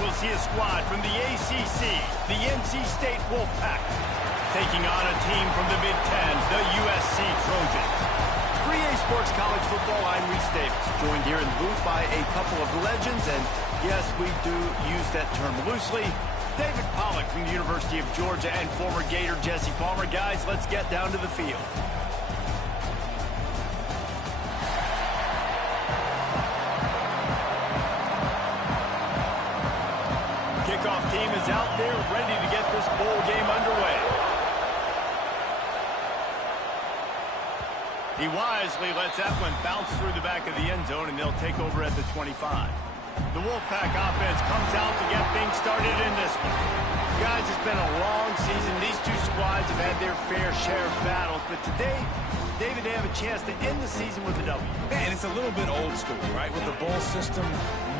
we'll see a squad from the ACC, the NC State Wolfpack, taking on a team from the Big Ten, the USC Trojans. For EA Sports College Football, I'm Reese Davis, joined here in the booth by a couple of legends, and yes, we do use that term loosely. David Pollack from the University of Georgia and former Gator Jesse Palmer. Guys, let's get down to the field. Kickoff team is out there ready to get this bowl game underway. He wisely lets that one bounce through the back of the end zone, and they'll take over at the 25. The Wolfpack offense comes out to get things started in this one. Guys, it's been a long season. These two squads have had their fair share of battles, but today, David, they have a chance to end the season with a W. And it's a little bit old school, right? With the bowl system,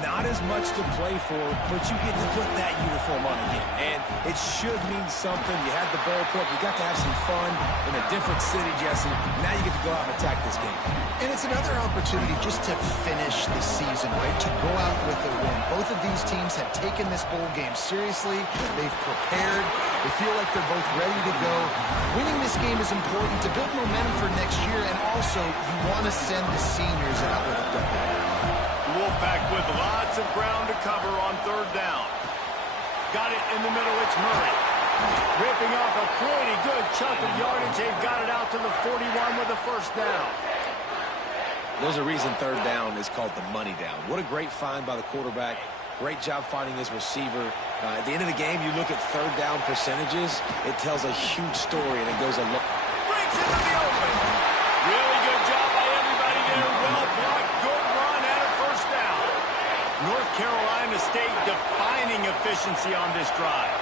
not as much to play for, but you get to put that uniform on again. And it should mean something. You had the bowl club. You got to have some fun in a different city, Jesse. Now you get to go out and attack this game. And it's another opportunity just to finish the season, right? To go out with a win. Both of these teams have taken this bowl game seriously. They've prepared. They feel like they're both ready to go. Winning this game is important to build momentum for next year, and also you want to send the seniors out with a W. Wolfpack with lots of ground to cover on third down. Got it in the middle, it's Murray. Ripping off a pretty good chunk of yardage. They've got it out to the 41 with a first down. There's a reason third down is called the money down. What a great find by the quarterback. Great job finding his receiver. At the end of the game, you look at third down percentages. It tells a huge story, and it goes a look. Breaks into the open. Really good job by everybody there. Well blocked, good run, and a first down. North Carolina State defining efficiency on this drive.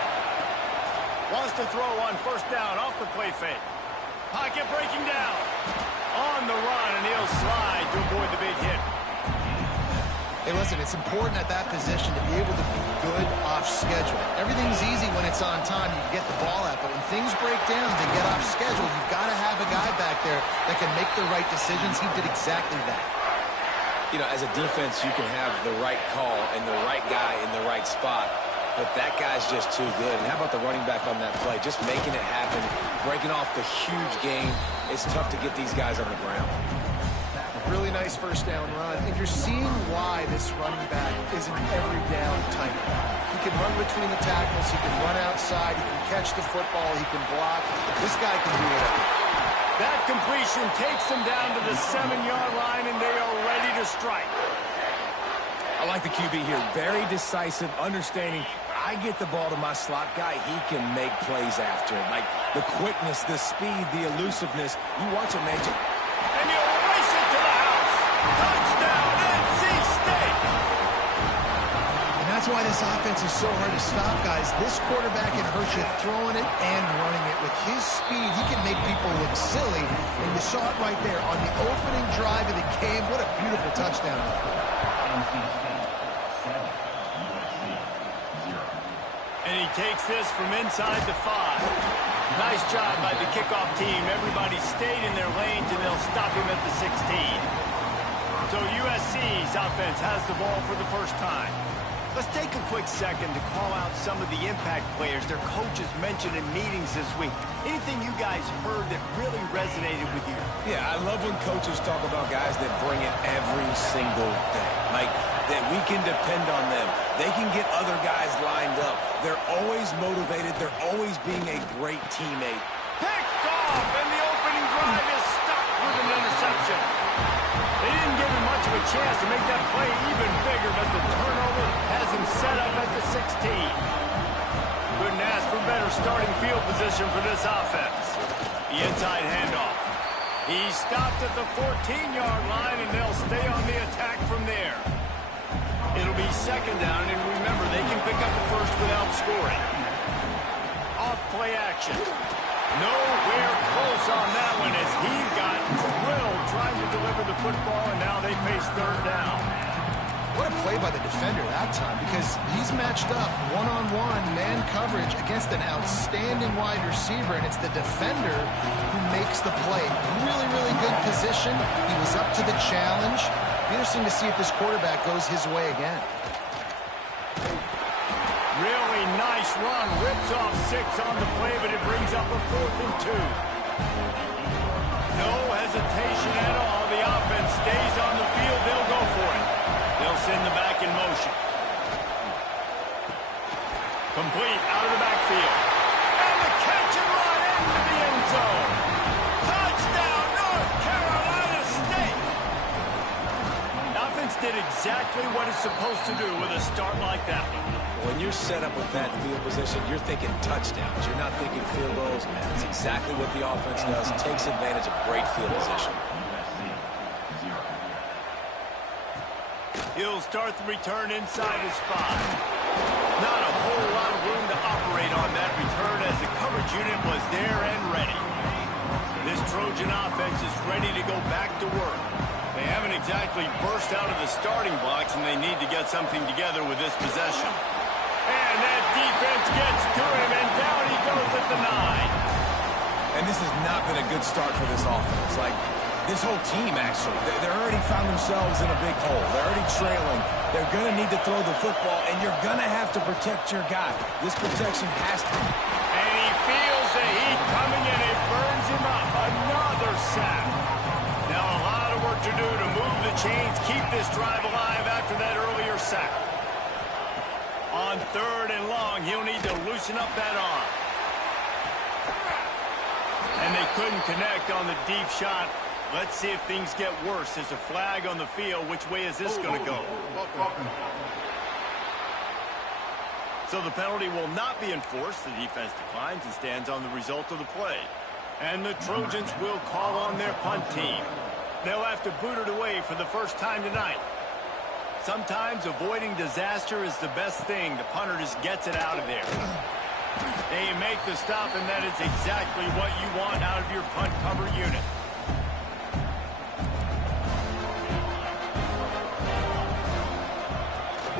Wants to throw on first down off the play fake. Pocket breaking down. On the run, and he'll slide to avoid the big hit. Hey, listen, it's important at that position to be able to be good off schedule. Everything's easy when it's on time. You can get the ball out, but when things break down, they get off schedule. You've got to have a guy back there that can make the right decisions. He did exactly that. You know, as a defense, you can have the right call and the right guy in the right spot, but that guy's just too good. And how about the running back on that play? Just making it happen, breaking off the huge game. It's tough to get these guys on the ground. Really nice first down run, and you're seeing why this running back is an every down type. He can run between the tackles, he can run outside, he can catch the football, he can block. This guy can do it. That completion takes them down to the 7-yard line, and they are ready to strike. I like the QB here. Very decisive, understanding. I get the ball to my slot guy, he can make plays after it. Like the quickness, the speed, the elusiveness. You watch him, man. And he'll race it to the house. Touchdown, NC State. And that's why this offense is so hard to stop, guys. This quarterback can hurt you throwing it and running it. With his speed, he can make people look silly. And you saw it right there on the opening drive of the game. What a beautiful touchdown. And he takes this from inside the 5. Nice job by the kickoff team. Everybody stayed in their lanes, and they'll stop him at the 16. So USC's offense has the ball for the first time. Let's take a quick second to call out some of the impact players their coaches mentioned in meetings this week. Anything you guys heard that really resonated with you? Yeah, I love when coaches talk about guys that bring it every single day. Like, that we can depend on them. They can get other guys lined up. They're always motivated. They're always being a great teammate. Picked off, and the opening drive is stopped with an interception. They didn't give him much of a chance to make that play even bigger, but the turnover has him set up at the 16. Couldn't ask for better starting field position for this offense. The inside handoff. He's stopped at the 14-yard line, and they'll stay on the attack from there. It'll be second down, and remember, they can pick up the first without scoring. Off play action. Nowhere close on that one as he got drilled trying to deliver the football, and now they face third down. What a play by the defender that time, because he's matched up one-on-one man coverage against an outstanding wide receiver, and it's the defender who makes the play. Really, really good position. He was up to the challenge. Interesting to see if this quarterback goes his way again. Really nice run. Rips off 6 on the play, but it brings up a 4th and 2. No hesitation at all. The offense stays on the field. They'll go for it. They'll send the back in motion. Complete out of the backfield. And the catch and run into the end zone. Touchdown, North Carolina State. The offense did exactly what it's supposed to do with a start like that. When you're set up with that field position, you're thinking touchdowns. You're not thinking field goals. It's exactly what the offense does. Takes advantage of great field position. He'll start the return inside his 5. Not a whole lot of room to operate on that return as the coverage unit was there and ready. This Trojan offense is ready to go back to work. They haven't exactly burst out of the starting blocks, and they need to get something together with this possession. And that defense gets to him, and down he goes at the 9. And this has not been a good start for this offense. Like, this whole team, actually. They're already found themselves in a big hole. They're already trailing. They're going to need to throw the football, and you're going to have to protect your guy. This protection has to be. And he feels the heat coming, and it burns him up. Another sack. Now a lot of work to do to move the chains, keep this drive alive after that earlier sack. On 3rd and long, he'll need to loosen up that arm. And they couldn't connect on the deep shot. Let's see if things get worse. There's a flag on the field. Which way is this going to go? So the penalty will not be enforced. The defense declines and stands on the result of the play. And the Trojans will call on their punt team. They'll have to boot it away for the first time tonight. Sometimes avoiding disaster is the best thing. The punter just gets it out of there. They make the stop, and that is exactly what you want out of your punt cover unit.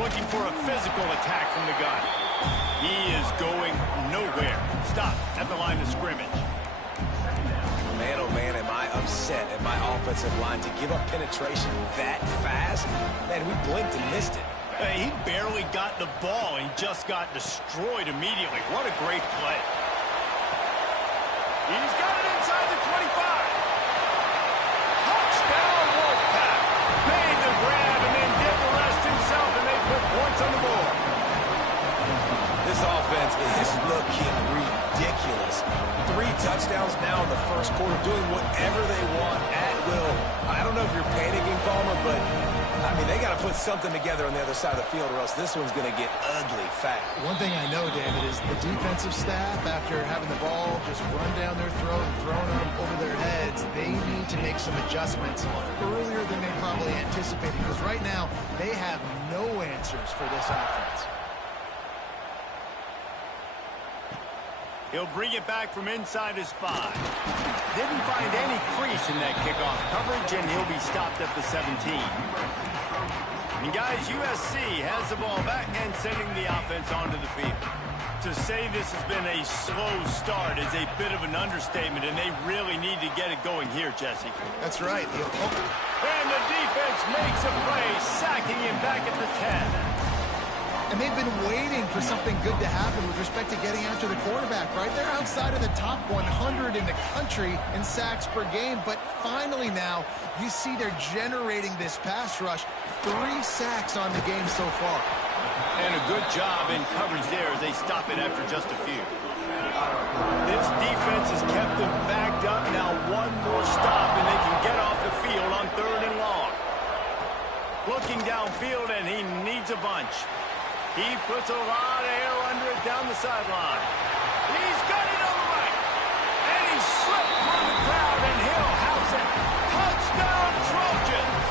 Looking for a physical attack from the gun. He is going nowhere. Stop at the line of scrimmage. Man, oh man, am I upset at my offensive line to give up penetration that fast? Man, we blinked and missed it. He barely got the ball and just got destroyed immediately. What a great play. He's got it inside the 25. Touchdown, Wolfpack. Made the grab and then did the rest himself, and they put points on the board. This offense is looking ridiculous. 3 touchdowns now in the first quarter, doing whatever they want at will. I don't know if you're panicking, Palmer, but, I mean, they got to put something together on the other side of the field or else this one's going to get ugly fast. One thing I know, David, is the defensive staff, after having the ball just run down their throat and thrown them over their heads, they need to make some adjustments earlier than they probably anticipated, because right now they have no answers for this offense. He'll bring it back from inside his 5. Didn't find any crease in that kickoff coverage, and he'll be stopped at the 17. And guys, USC has the ball back and sending the offense onto the field. To say this has been a slow start is a bit of an understatement, and they really need to get it going here, Jesse. That's right. And the defense makes a play, sacking him back at the 10. And they've been waiting for something good to happen with respect to getting after the quarterback, right? They're outside of the top 100 in the country in sacks per game, but finally now you see they're generating this pass rush. 3 sacks on the game so far. And a good job in coverage there as they stop it after just a few. This defense has kept them backed up. Now one more stop and they can get off the field on 3rd and long. Looking downfield, and he needs a bunch. He puts a lot of air under it down the sideline. He's got it on the right. And he slipped through the crowd, and he'll house it. Touchdown, Trojans!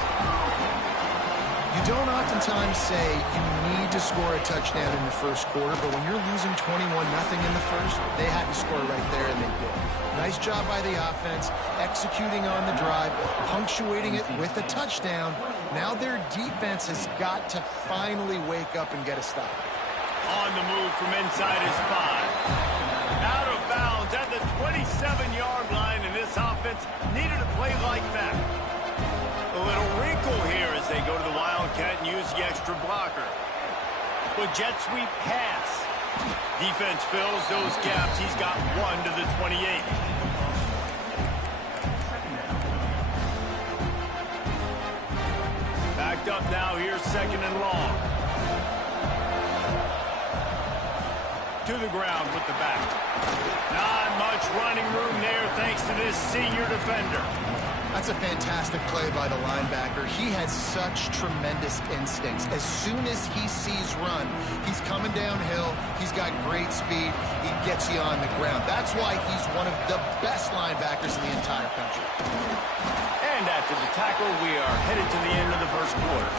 You don't oftentimes say you need to score a touchdown in the first quarter, but when you're losing 21-0 in the first, they had to score right there, and they did. Nice job by the offense, executing on the drive, punctuating it with a touchdown. Now their defense has got to finally wake up and get a stop. On the move from inside his 5. Out of bounds at the 27-yard line, and this offense needed a play like that. A little wrinkle here as they go to the Wildcat and use the extra blocker. With jet sweep pass. Defense fills those gaps. He's got 1 to the 28. Backed up now here, 2nd and long. To the ground with the back. Not much running room there thanks to this senior defender. That's a fantastic play by the linebacker. He has such tremendous instincts. As soon as he sees run, he's coming downhill. He's got great speed. He gets you on the ground. That's why he's one of the best linebackers in the entire country. And after the tackle, we are headed to the end of the first quarter.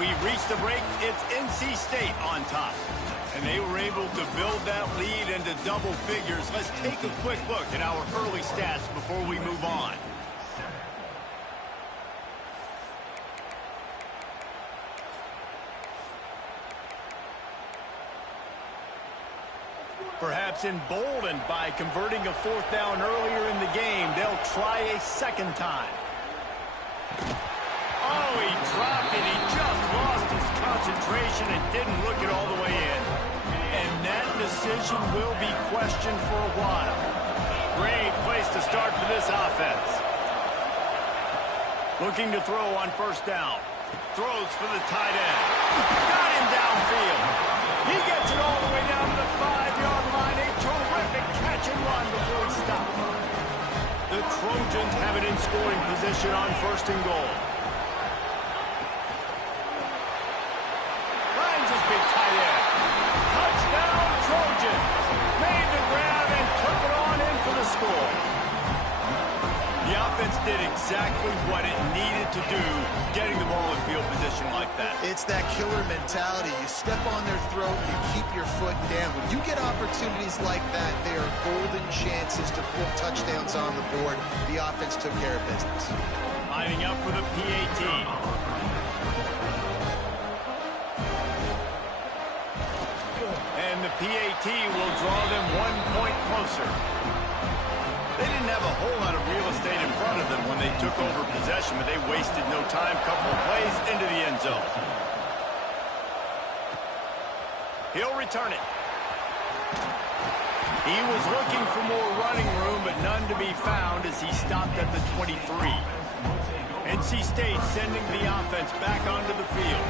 We've reached the break. It's NC State on top. And they were able to build that lead into double figures. Let's take a quick look at our early stats before we move on. Perhaps emboldened by converting a 4th down earlier in the game, they'll try a second time. Oh, he dropped it. He just lost his concentration and didn't look it all the way in. And that decision will be questioned for a while. Great place to start for this offense. Looking to throw on 1st down. Throws for the tight end. Got him downfield. He gets it all the way down to the 5-yard line. A terrific catch and run before he stopped. The Trojans have it in scoring position on 1st and goal. Big tight end. Touchdown, Trojans. Made the grab and took it on in for the score. The offense did exactly what it needed to do, getting the ball in field position like that. It's that killer mentality. You step on their throat, you keep your foot down. When you get opportunities like that, they are golden chances to put touchdowns on the board. The offense took care of business. Lining up for the PAT. And the PAT will draw them 1 point closer. They didn't have a whole lot of real estate in front of them when they took over possession, but they wasted no time. Couple of plays into the end zone. He'll return it. He was looking for more running room, but none to be found as he stopped at the 23. NC State sending the offense back onto the field.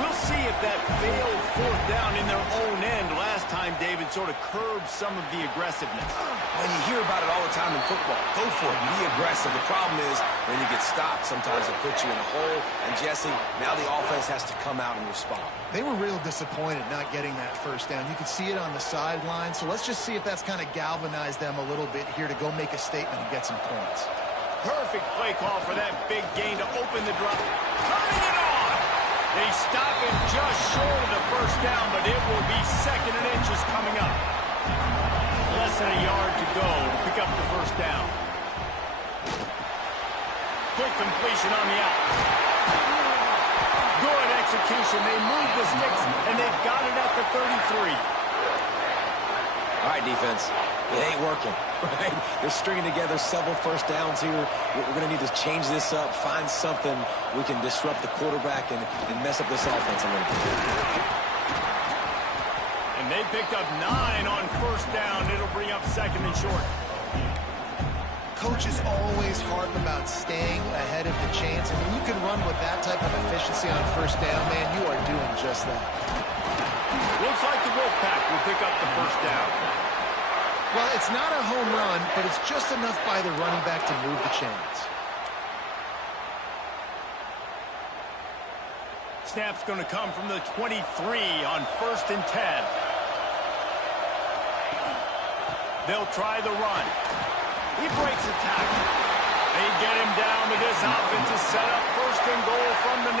We'll see if that failed 4th down in their own end last time, David, sort of curbed some of the aggressiveness. When you hear about it all the time in football, go for it, be aggressive. The problem is when you get stopped, sometimes it puts you in a hole. And Jesse, now the offense has to come out and respond. They were real disappointed not getting that 1st down. You could see it on the sideline. So let's just see if that's kind of galvanized them a little bit here to go make a statement and get some points. Perfect play call for that big gain to open the drive. Turning it on! They stop him just short of the 1st down, but it will be 2nd and inches coming up. Less than a yard to go to pick up the 1st down. Quick completion on the out. Good execution. They move the sticks, and they've got it at the 33. All right, defense. It ain't working, right? They're stringing together several 1st downs here. We're going to need to change this up, find something we can disrupt the quarterback and mess up this offense a little bit. And they picked up 9 on 1st down. It'll bring up 2nd and short. Coaches always harp about staying ahead of the chains, and when you can run with that type of efficiency on 1st down, man, you are doing just that. Looks like the Wolfpack will pick up the 1st down. Well, it's not a home run, but it's just enough by the running back to move the chains. Snap's going to come from the 23 on 1st and 10. They'll try the run. He breaks a tackle. They get him down, but this offense is set up 1st and goal from the 9.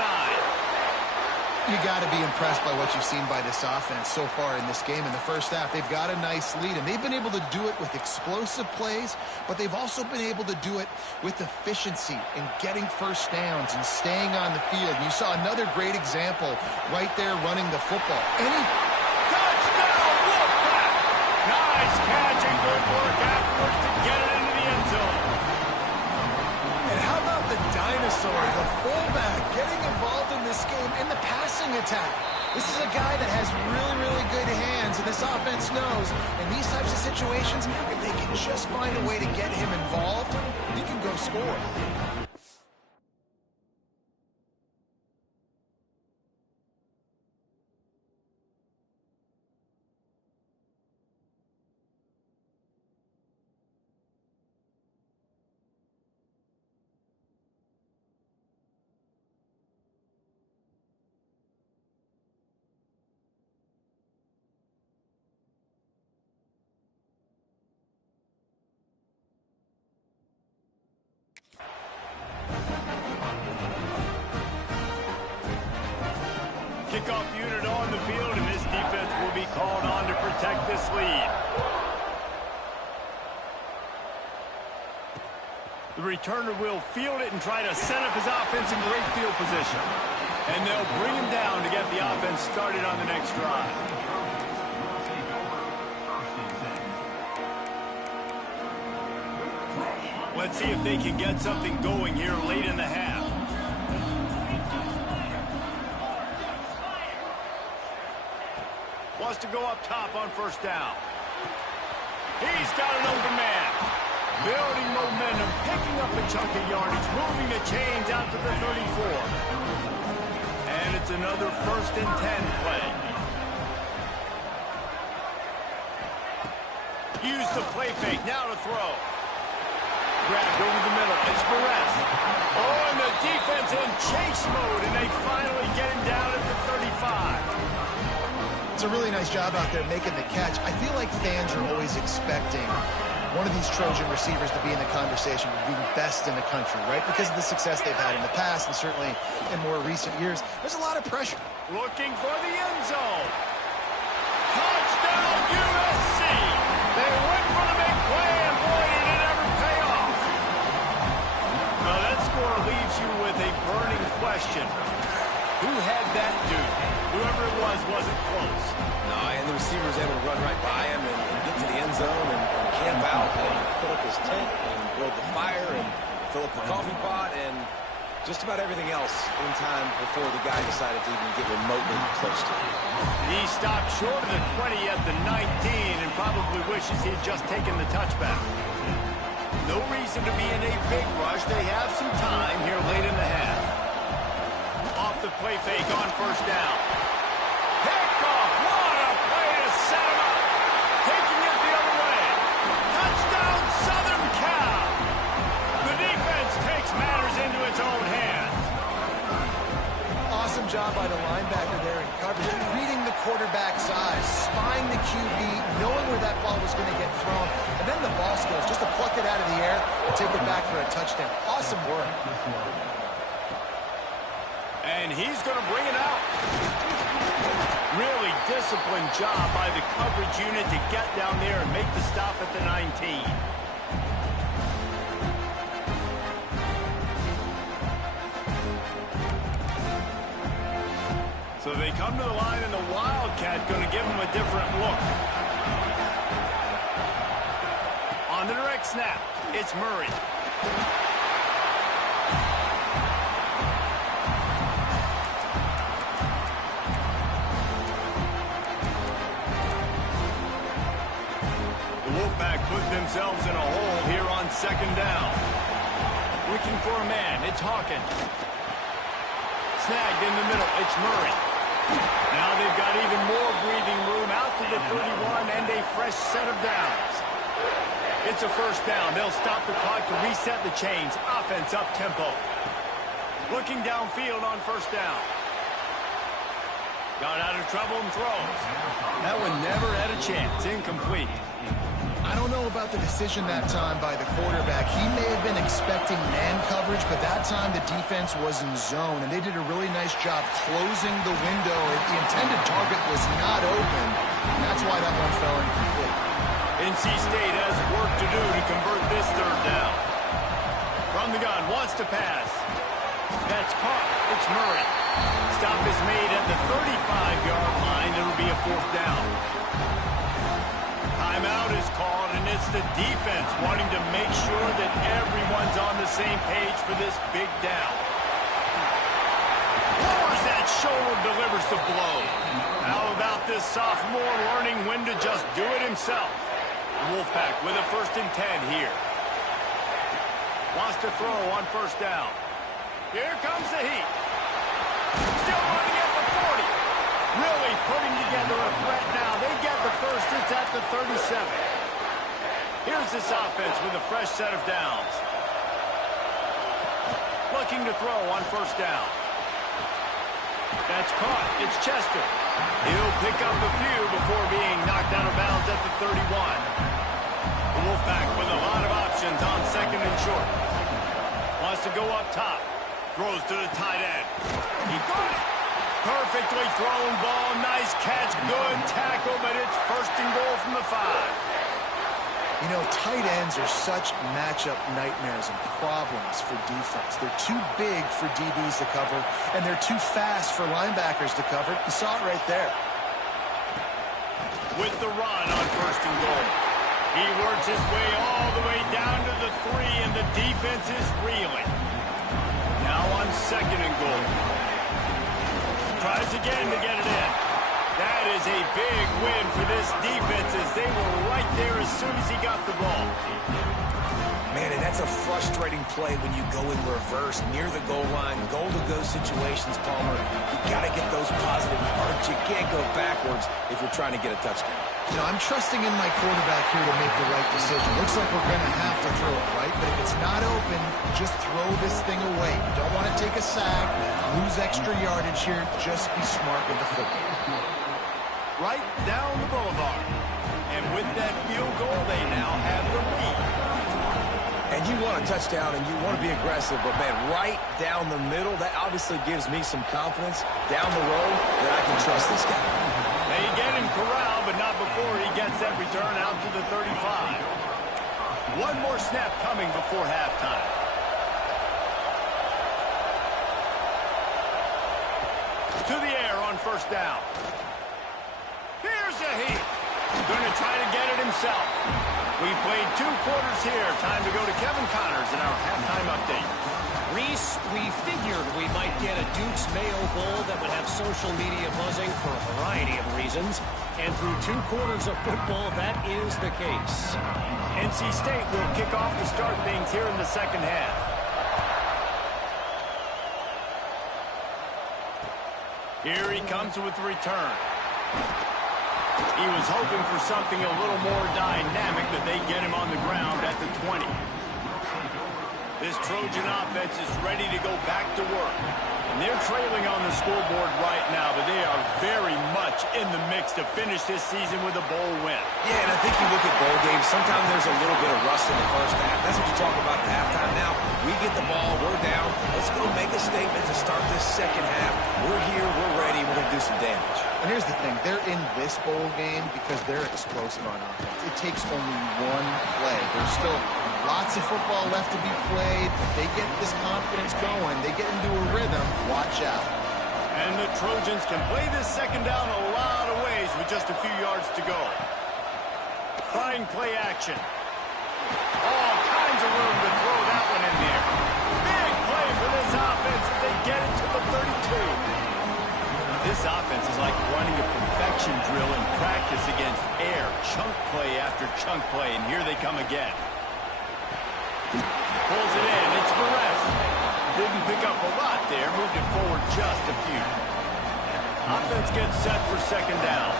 You got to be impressed by what you've seen by this offense so far in this game. In the 1st half, they've got a nice lead, and they've been able to do it with explosive plays, but they've also been able to do it with efficiency and getting 1st downs and staying on the field. And you saw another great example right there running the football. Touchdown, Wolfpack! Nice catch and good work afterwards to get it into the end zone. dinosaur, the fullback, getting involved in this game in the passing attack. This is a guy that has really, really good hands, and this offense knows in these types of situations, if they can just find a way to get him involved, he can go score. Kickoff unit on the field, and this defense will be called on to protect this lead. The returner will field it and try to set up his offense in great field position. And they'll bring him down to get the offense started on the next drive. Let's see if they can get something going here late in the half. Wants to go up top on first down. He's got an open man. Building momentum, picking up a chunk of yardage, moving the chains out to the 34. And it's another 1st and 10 play. Use the play fake, now to throw. Grabbed over the middle, it's Perez. Oh, and the defense in chase mode, and they finally get him down at the 35. It's a really nice job out there making the catch. I feel like fans are always expecting one of these Trojan receivers to be in the conversation of being best in the country, right? Because of the success they've had in the past and certainly in more recent years. There's a lot of pressure. Looking for the end zone. Touchdown USC. They went for the big play, and boy, did it ever pay off. Now that score leaves you with a burning question. Who had that dude? Whoever it was wasn't close. No, and the receiver's able to run right by him and get to the end zone and camp out and put up his tent and build the fire and fill up the coffee pot and just about everything else in time before the guy decided to even get remotely close to him. He stopped short of the 20 at the 19 and probably wishes he'd just taken the touchback. No reason to be in a big rush. They have some time here late in the half. Off the play fake on first down. Picked off. What a play to set him up. Taking it the other way. Touchdown, Southern Cal. The defense takes matters into its own hands. Awesome job by the linebacker there in coverage, reading the quarterback's eyes, spying the QB, knowing where that ball was going to get thrown, and then the ball skills just to pluck it out of the air and take it back for a touchdown. Awesome work. And he's going to bring it out. Really disciplined job by the coverage unit to get down there and make the stop at the 19. So they come to the line, and the Wildcat going to give him a different look. On the direct snap, it's Murray. Wolfpack put themselves in a hole here on second down. Looking for a man, it's Hawkins. Snagged in the middle, it's Murray. Now they've got even more breathing room out to the 31 and a fresh set of downs. It's a first down. They'll stop the clock to reset the chains. Offense up tempo. Looking downfield on first down. Got out of trouble and throws. That one never had a chance. Incomplete. I don't know about the decision that time by the quarterback. He may have been expecting man coverage, but that time the defense was in zone, and they did a really nice job closing the window. The intended target was not open, and that's why that one fell incomplete. NC State has work to do to convert this third down. From the gun, wants to pass. That's caught. It's Murray. Stop is made at the 35-yard line. It'll be a fourth down. Timeout is called, and it's the defense wanting to make sure that everyone's on the same page for this big down. Lowers that shoulder, delivers the blow. How about this sophomore learning when to just do it himself? Wolfpack with a 1st and 10 here. Wants to throw on 1st down. Here comes the heat. Still running at the 40. Really putting together a threat now. They get the first. It's at the 37. Here's this offense with a fresh set of downs. Looking to throw on 1st down. That's caught. It's Chester. He'll pick up a few before being knocked out of bounds at the 31. The Wolfpack with a lot of options on 2nd and short. Wants to go up top. Throws to the tight end. He got it. Perfectly thrown ball. Nice catch. Good tackle, but it's 1st and goal from the 5. You know, tight ends are such matchup nightmares and problems for defense. They're too big for DBs to cover, and they're too fast for linebackers to cover. You saw it right there. With the run on 1st and goal. He works his way all the way down to the 3, and the defense is reeling. Now on 2nd and goal. Tries again to get it in. That is a big win for this defense as they were right there as soon as he got the ball. Man, and that's a frustrating play when you go in reverse near the goal line. Goal-to-go situations, Palmer. You got to get those positive yards. You can't go backwards if you're trying to get a touchdown. You know, I'm trusting in my quarterback here to make the right decision. Looks like we're going to have to throw it, right? But if it's not open, just throw this thing away. You don't want to take a sack, lose extra yardage here. Just be smart with the football. Right down the boulevard. And with that field goal, they now have the lead. And you want a touchdown and you want to be aggressive, but, man, right down the middle, that obviously gives me some confidence down the road that I can trust this guy. They get him corralled, but not before he gets that return out to the 35. One more snap coming before halftime. To the air on 1st down. Here's a heat. Going to try to get it himself. We've played 2 quarters here. Time to go to Kevin Connors in our halftime update. Reese, we figured we might get a Duke's Mayo Bowl that would have social media buzzing for a variety of reasons. And through 2 quarters of football, that is the case. NC State will kick off to start things here in the 2nd half. Here he comes with the return. He was hoping for something a little more dynamic, but they get him on the ground at the 20. This Trojan offense is ready to go back to work. And they're trailing on the scoreboard right now, but they are very much in the mix to finish this season with a bowl win. Yeah, and I think you look at bowl games, sometimes there's a little bit of rust in the 1st half. That's what you talk about at halftime. Now, we get the ball, we're down. Let's go make a statement to start this 2nd half. We're here, we're ready, we're going to do some damage. And here's the thing. They're in this bowl game because they're explosive on offense. It takes only one play. There's still lots of football left to be played. If they get this confidence going, they get into a rhythm, watch out. And the Trojans can play this 2nd down a lot of ways with just a few yards to go. Trying play action. All kinds of room to throw that one in there. Big play for this offense as they get it to the 32. This offense is like running a perfection drill in practice against air. Chunk play after chunk play, and here they come again. Pulls it in. It's Perez. Didn't pick up a lot there. Moved it forward just a few. Offense gets set for 2nd down.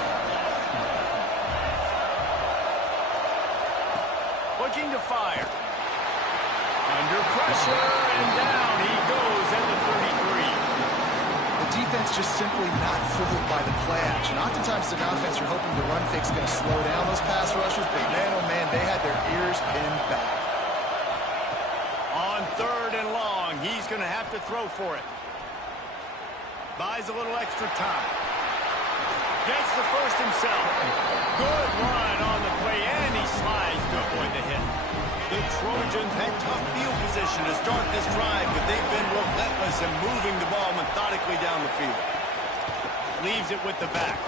Looking to fire. Under pressure, and down he goes at the 33. Defense just simply not fooled by the play action. Oftentimes, an offense you're hoping the run fix is going to slow down those pass rushers, but man, oh man, they had their ears pinned back. On 3rd and long, he's going to have to throw for it. Buys a little extra time. Gets the first himself. Good run on the play, and he slides to avoid the hit. The Trojans had tough field position to start this drive, but they've been relentless in moving the ball methodically down the field. Leaves it with the back.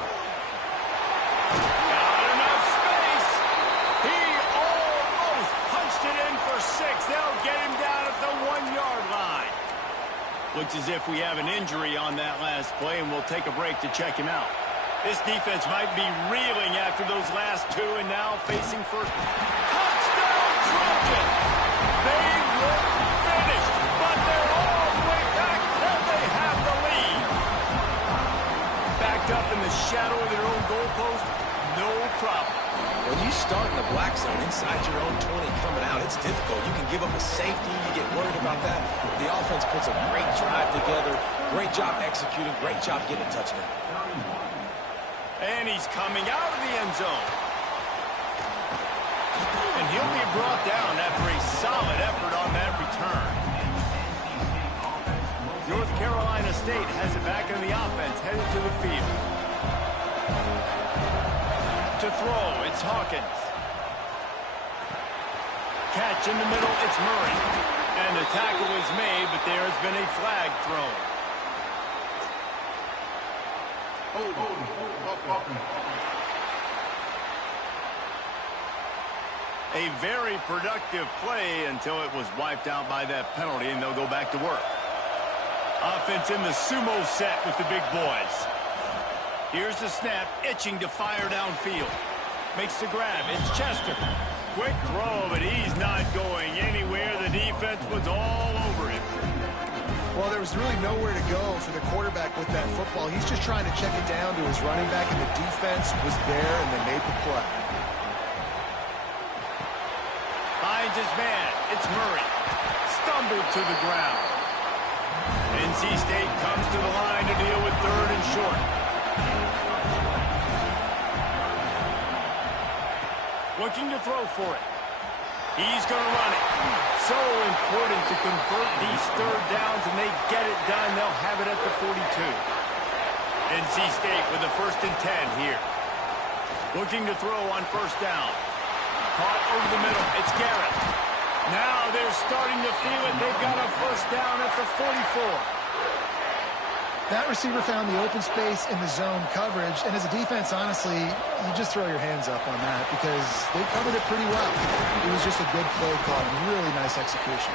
Got enough space. Looks as if we have an injury on that last play, and we'll take a break to check him out. This defense might be reeling after those last two, and now facing first. Touchdown, Trojans! They look finished, but they're all the way back, and they have the lead. Backed up in the shadow of their own goalpost, no problem. When you start in the black zone inside your own 20 coming out, it's difficult. You can give up a safety. You get worried about that. The offense puts a great drive together. Great job executing. Great job getting a touchdown. And he's coming out of the end zone. And he'll be brought down after a solid effort on that return. North Carolina State has it back in the offense, headed to the field. To throw, it's Hawkins. Catch in the middle, it's Murray. And the tackle is made, but there has been a flag thrown. A very productive play until it was wiped out by that penalty, and they'll go back to work. Offense in the sumo set with the big boys. Here's the snap, itching to fire downfield. Makes the grab, it's Chester. Quick throw, but he's not going anywhere. The defense was all over him. Well, there was really nowhere to go for the quarterback with that football. He's just trying to check it down to his running back, and the defense was there, and they made the play. Finds his man, it's Murray. Stumbled to the ground. NC State comes to the line to deal with third and short. Looking to throw for it. He's going to run it. So important to convert these third downs, and they get it done. They'll have it at the 42. NC State with the 1st and 10 here. Looking to throw on first down. Caught over the middle. It's Garrett. Now they're starting to feel it. They've got a first down at the 44. That receiver found the open space in the zone coverage, and as a defense, honestly, you just throw your hands up on that because they covered it pretty well. It was just a good play call and really nice execution.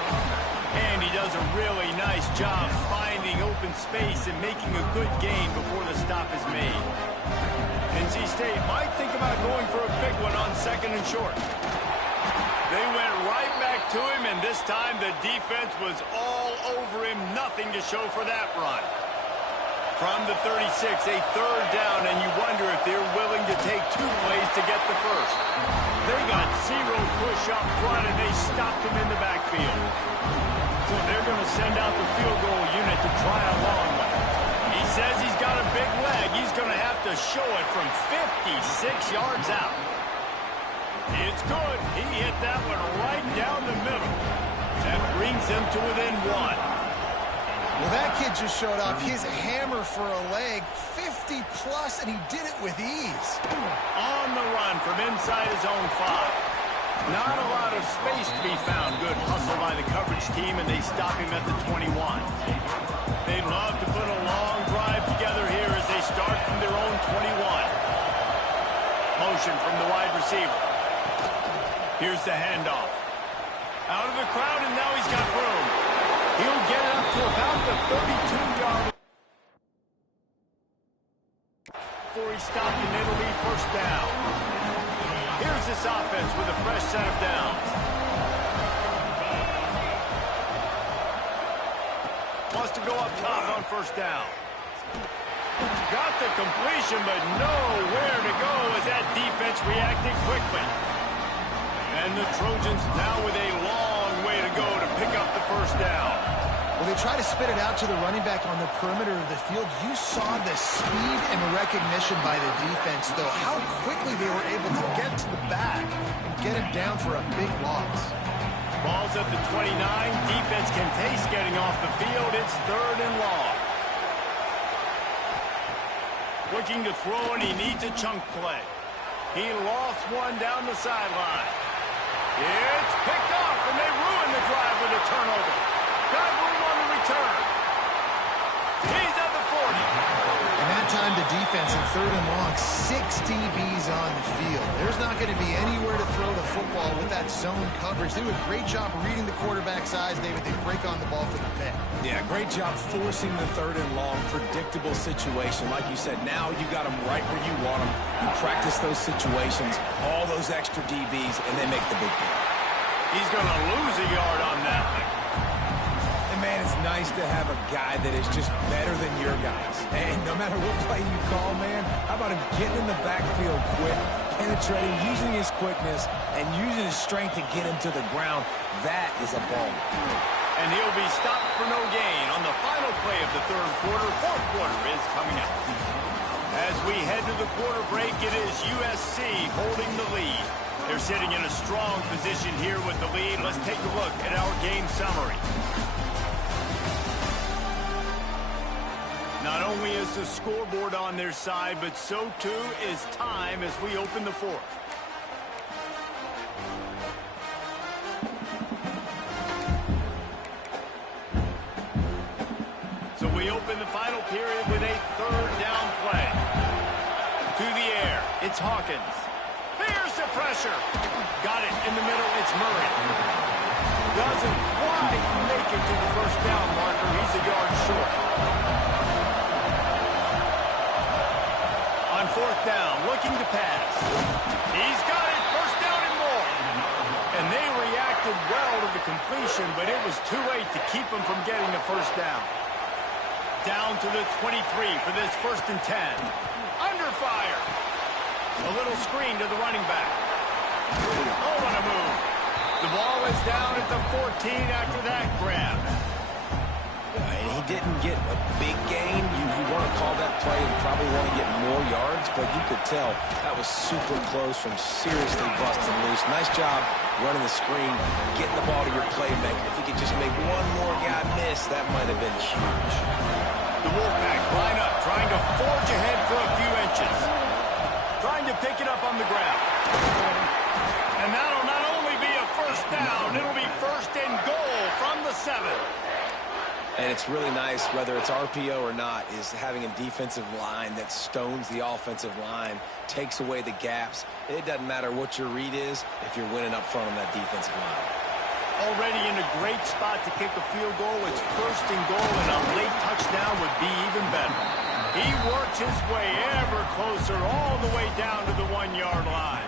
And he does a really nice job finding open space and making a good gain before the stop is made. NC State might think about going for a big one on 2nd and short. They went right back to him, and this time the defense was all over him. Nothing to show for that run. From the 36, a third down, and you wonder if they're willing to take 2 plays to get the first. They got 0 push up front, and they stopped him in the backfield. So they're going to send out the field goal unit to try a long one. He says he's got a big leg. He's going to have to show it from 56 yards out. It's good. He hit that one right down the middle. That brings them to within 1. Well, that kid just showed off his hammer for a leg, 50-plus, and he did it with ease. On the run from inside his own 5. Not a lot of space to be found. Good hustle by the coverage team, and they stop him at the 21. They'd love to put a long drive together here as they start from their own 21. Motion from the wide receiver. Here's the handoff. Out of the crowd, and now he's got room. He'll get it up to about the 32-yard. Before he stopped, and it'll be first down. Here's this offense with a fresh set of downs. Wants to go up top on first down. Got the completion, but nowhere to go as that defense reacted quickly. And the Trojans now with a long way to go to pick up the first down. Well, they try to spit it out to the running back on the perimeter of the field. You saw the speed and recognition by the defense, though, how quickly they were able to get to the back and get him down for a big loss. Ball's at the 29. Defense can taste getting off the field. It's 3rd and long. Looking to throw, and he needs a chunk play. He lost one down the sideline. It's picked off, and they ruin the drive with a turnover. Got room on the return. He's at the 40. And that time the defense in 3rd and long, 6 DBs on the field. There's not going to be anywhere to throw the football with that zone coverage. They do a great job reading the quarterback's eyes, David. They break on the ball for the pick. Yeah, great job forcing the 3rd and long, predictable situation. Like you said, now you got them right where you want them. You practice those situations, all those extra DBs, and they make the big play. He's going to lose a yard on that one. And, man, it's nice to have a guy that is just better than your guys. And no matter what play you call, man, how about him getting in the backfield quick, penetrating, using his quickness, and using his strength to get him to the ground. That is a ball. And he'll be stopped for no gain on the final play of the 3rd quarter. 4th quarter is coming up. As we head to the quarter break, it is USC holding the lead. They're sitting in a strong position here with the lead. Let's take a look at our game summary. Not only is the scoreboard on their side, but so too is time as we open the 4th. So we open the final period with a 3rd down play. To the air, it's Hawkins. Here's the pressure. Got it in the middle, it's Murray. Doesn't quite make it to the 1st down marker. He's a yard short. On 4th down, looking to pass. He's got it, 1st down and more. And they reacted well to the completion, but it was too late to keep him from getting the 1st down. Down to the 23 for this 1st and 10. Under fire. A little screen to the running back. Oh, what a move. The ball is down at the 14 after that grab. And he didn't get a big gain. You want to call that play and probably want to get more yards, but you could tell that was super close from seriously busting loose. Nice job running the screen, getting the ball to your playmaker. If he could just make one more guy miss, that might have been huge. The Wolfpack line up, trying to forge ahead for a few inches. Trying to pick it up on the ground. And that'll not only be a 1st down, it'll be 1st and goal from the 7. And it's really nice, whether it's RPO or not, is having a defensive line that stones the offensive line, takes away the gaps. It doesn't matter what your read is if you're winning up front on that defensive line. Already in a great spot to kick a field goal. It's 1st and goal, and a late touchdown would be even better. He works his way ever closer all the way down to the 1-yard line.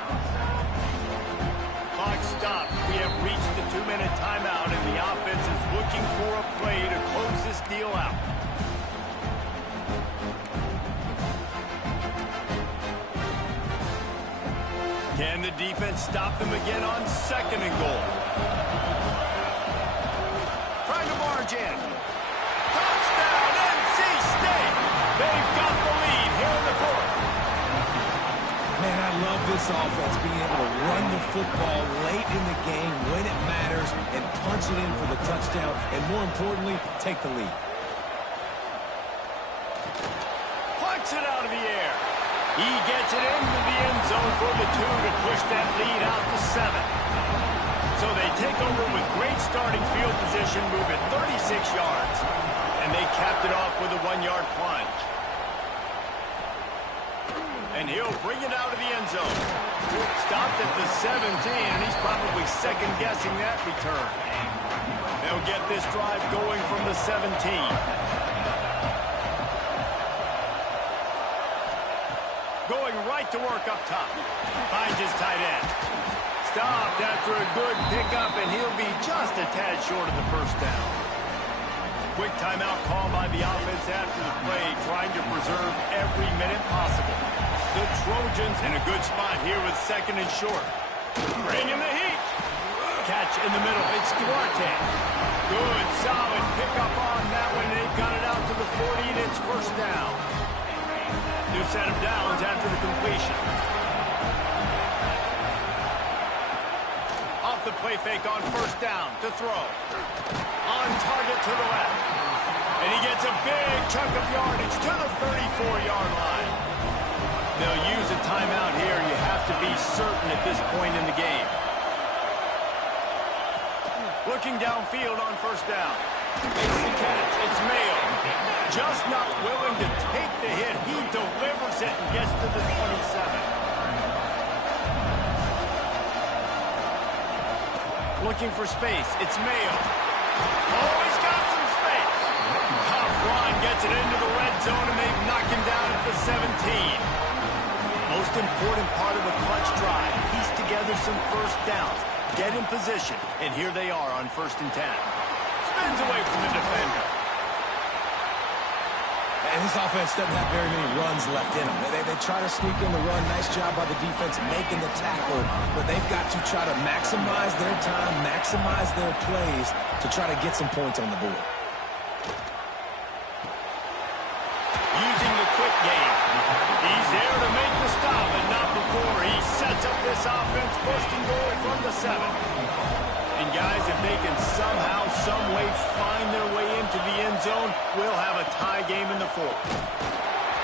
Clock stops. We have reached the 2-minute timeout, and the offense is looking for a play to close this deal out. Can the defense stop them again on 2nd and goal? Trying to barge in. Touchdown, NC State! They've got the lead here in the 4th. Man, I love this offense, being able to run the football late in the game when it matters and punch it in for the touchdown, and more importantly, take the lead. Punch it out of the air. He gets it into the end zone for the 2 to push that lead out to 7. So they take over with great starting field position, moving 36 yards. And they capped it off with a 1-yard plunge. And he'll bring it out of the end zone. Stopped at the 17, and he's probably second-guessing that return. They'll get this drive going from the 17. Going right to work up top. Finds his tight end. Stopped after a good pickup, and he'll be just a tad short of the 1st down. Quick timeout call by the offense after the play, trying to preserve every minute possible. The Trojans in a good spot here with 2nd and short. Bringing the heat. Catch in the middle. It's Duarte. Good, solid pickup on that one. They've got it out to the 40, and it's 1st down. New set of downs after the completion. Off the play fake on 1st down to throw. On target to the left. And he gets a big chunk of yardage to the 34-yard line. They'll use a timeout here. You have to be certain at this point in the game. Looking downfield on 1st down. Makes the catch. It's Mayo. Just not willing to take the hit. He delivers it and gets to the 27. Looking for space. It's Mayo. Oh, he's got some space. Gets it into the red zone, and they've knocked him down at the 17. Most important part of a clutch drive. Piece together some first downs. Get in position, and here they are on 1st and 10. Spins away from the defender. And this offense doesn't have very many runs left in them. They try to sneak in the run. Nice job by the defense making the tackle. But they've got to try to maximize their time, maximize their plays to try to get some points on the board. Using the quick game. He's there to make the stop, and not before. He sets up this offense, first and goal from the 7. And guys, if they can somehow, some way find their way into the end zone, we'll have a tie game in the 4th.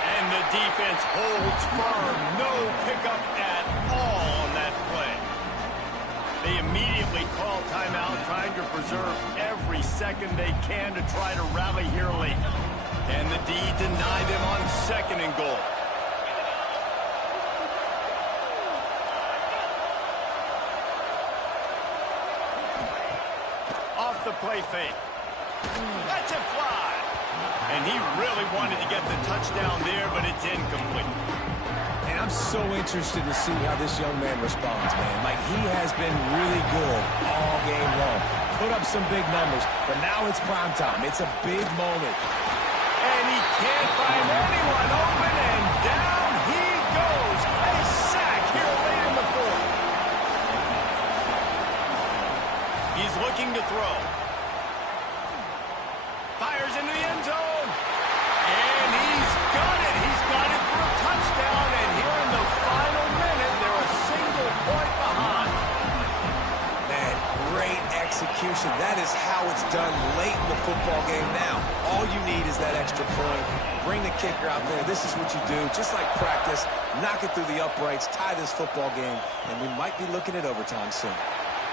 And the defense holds firm. No pickup at all on that play. They immediately call timeout, trying to preserve every second they can to try to rally here late. And the D deny them on 2nd and goal. Off the play fake. That's it fly. And he really wanted to get the touchdown there, but it's incomplete. And I'm so interested to see how this young man responds, man. Like, he has been really good all game long. Put up some big numbers, but now it's prime time. It's a big moment. And he can't find anyone open, and down he goes. A sack here late in the 4th. He's looking to throw. Fires into the end zone. And he's got it. He's got it for a touchdown. And here in the final minute, they're a single point behind. Man, great execution. That is how it's done late in the football game now. All you need is that extra point. Bring the kicker out there. This is what you do. Just like practice, knock it through the uprights, tie this football game, and we might be looking at overtime soon.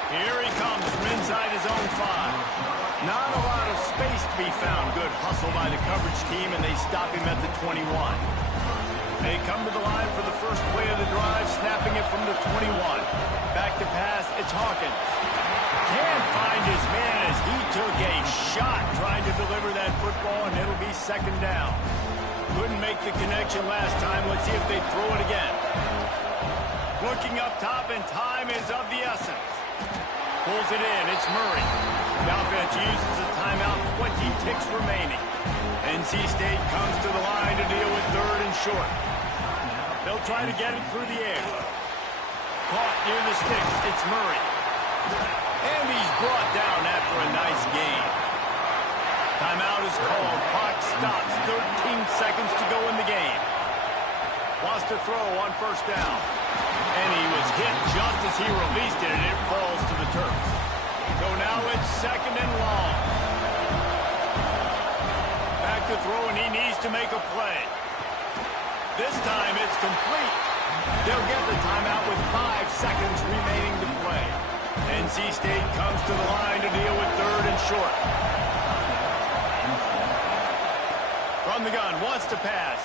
Here he comes from inside his own 5. Not a lot of space to be found. Good hustle by the coverage team, and they stop him at the 21. They come to the line for the first play of the drive, snapping it from the 21. Back to pass, it's Hawkins. Can't find his man as he took a shot trying to deliver that football, and it'll be 2nd down. Couldn't make the connection last time. Let's see if they throw it again. Looking up top, and time is of the essence. Pulls it in. It's Murray. The offense uses a timeout. 20 ticks remaining. NC State comes to the line to deal with 3rd and short. They'll try to get it through the air. Caught near the sticks. It's Murray. And he's brought down after a nice gain. Timeout is called. Clock stops. 13 seconds to go in the game. Wants to throw on 1st down. And he was hit just as he released it, and it falls to the turf. So now it's 2nd and long. Back to throw, and he needs to make a play. This time it's complete. They'll get the timeout with 5 seconds remaining to play. NC State comes to the line to deal with 3rd and short. From the gun, wants to pass.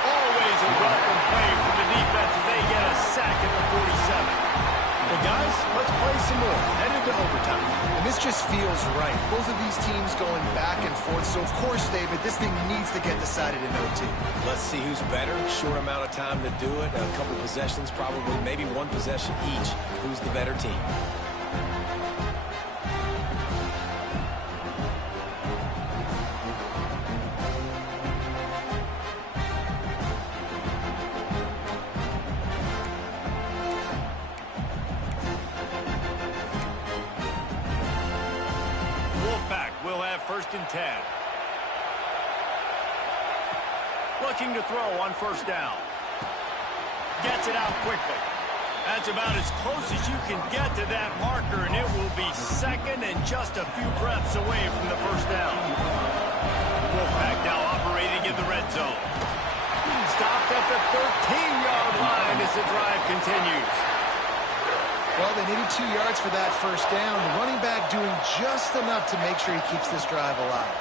Always a welcome play from the defense as they get a sack at the 47. Well, guys, let's play some more. Headed to overtime. And this just feels right. Both of these teams going back and forth. So, of course, David, this thing needs to get decided in OT. Let's see who's better. Short amount of time to do it. A couple possessions, probably maybe 1 possession each. Who's the better team? We'll have 1st and 10. Looking to throw on 1st down. Gets it out quickly. That's about as close as you can get to that marker, and it will be 2nd and just a few breaths away from the 1st down. Wolfpack now operating in the red zone. Stopped at the 13-yard line as the drive continues. Well, they needed 2 yards for that 1st down. The running back doing just enough to make sure he keeps this drive alive.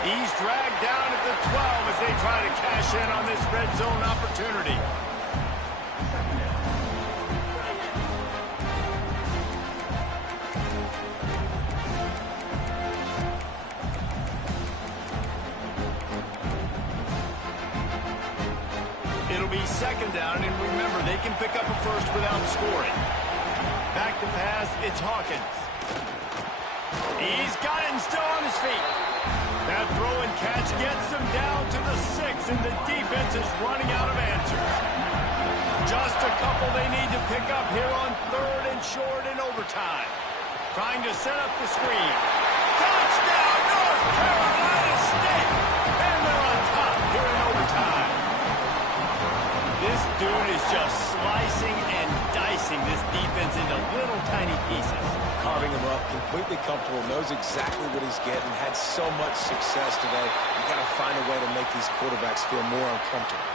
He's dragged down at the 12 as they try to cash in on this red zone opportunity. be second down, and remember, they can pick up a first without scoring. Back to pass, it's Hawkins. He's got it and still on his feet. That throw and catch gets him down to the 6, and the defense is running out of answers. Just a couple they need to pick up here on 3rd and short in overtime. Trying to set up the screen. Touchdown, North Carolina State! And they're on top here in overtime. This dude is just slicing and dicing this defense into little tiny pieces. Carving him up, completely comfortable, knows exactly what he's getting, had so much success today. You got to find a way to make these quarterbacks feel more uncomfortable.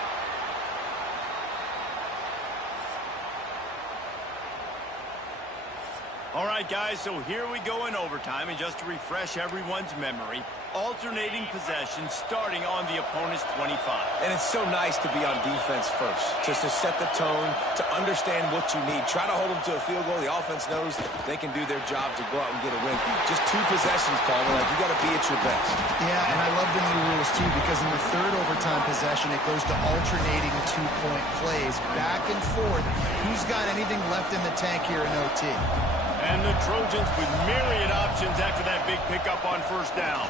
All right, guys, so here we go in overtime, and just to refresh everyone's memory, alternating possession starting on the opponent's 25. And it's so nice to be on defense first, just to set the tone, to understand what you need. Try to hold them to a field goal. The offense knows they can do their job to go out and get a win. Just 2 possessions, Paul. Like, you got to be at your best. Yeah, and I love the new rules, too, because in the 3rd overtime possession, it goes to alternating 2-point plays, back and forth. Who's got anything left in the tank here in OT? And the Trojans with myriad options after that big pickup on 1st down.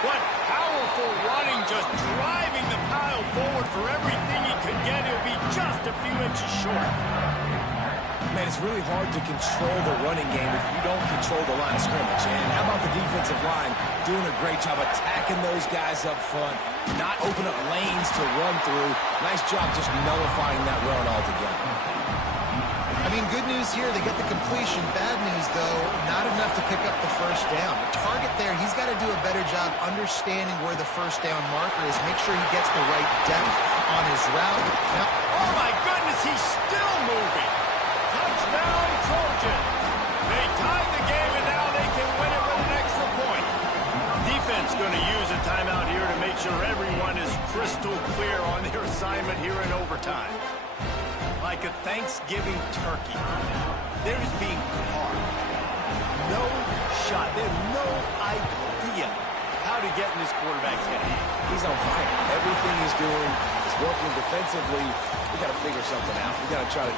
What powerful running, just driving the pile forward for everything he could get. He'll be just a few inches short. Man, it's really hard to control the running game if you don't control the line of scrimmage. And how about the defensive line doing a great job attacking those guys up front, not open up lanes to run through. Nice job just nullifying that run altogether. I mean, good news here, they get the completion. Bad news, though, not enough to pick up the 1st down. The target there, he's got to do a better job understanding where the 1st down marker is. Make sure he gets the right depth on his route. Now, oh, my goodness, he's still moving. Touchdown, Trojan. They tied the game, and now they can win it with an extra point. Defense going to use a timeout here to make sure everyone is crystal clear on their assignment here in overtime. Like a Thanksgiving turkey, they're just being carved. No shot. They have no idea how to get in this quarterback's head. He's on fire. Everything he's doing is working defensively. We got to figure something out. We got to try to